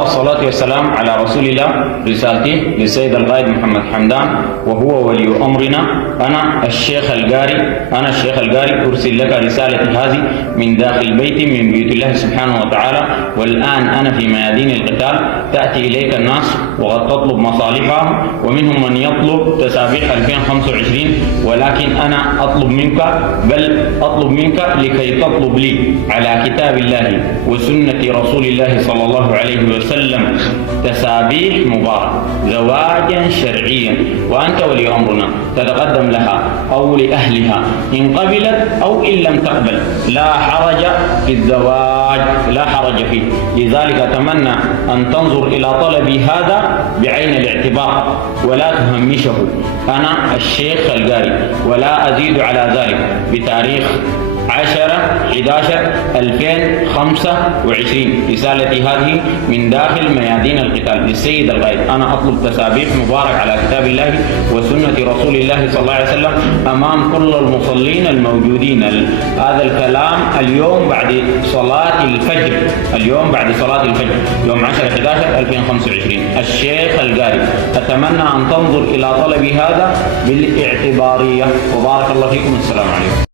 والصلاة والسلام على رسول الله رسالته للسيد القائد محمد حمدان وهو ولي أمرنا. أنا الشيخ القاري أرسل لك رسالة هذه من داخل بيت من بيوت الله سبحانه وتعالى، والآن أنا في ميادين القتال. تأتي إليك الناس وقد تطلب مصالحهم، ومنهم من يطلب تسابيح 2025، ولكن أنا أطلب منك لكي تطلب لي على كتاب الله وسنة رسول الله صلى الله عليه وسلم تسابيح مبارك زواجا شرعيا، وأنت ولي أمرنا تتقدم لها أو لأهلها إن قبلت أو إن لم تقبل. لا حرج في الزواج، لا حرج فيه. لذلك أتمنى أن تنظر إلى طلبي هذا بعين الاعتبار ولا تهمشه. أنا الشيخ القاري، ولا أزيد على ذلك، بتاريخ 10/11/2025. رسالتي هذه من داخل ميادين القتال للسيد القائد. أنا أطلب تسابيح مبارك على كتاب الله وسنة رسول الله صلى الله عليه وسلم أمام كل المصلين الموجودين. هذا الكلام اليوم بعد صلاة الفجر، يوم 10/11/2025. الشيخ القاري، أتمنى أن تنظر إلى طلبي هذا بالاعتبارية، وبارك الله فيكم. السلام عليكم.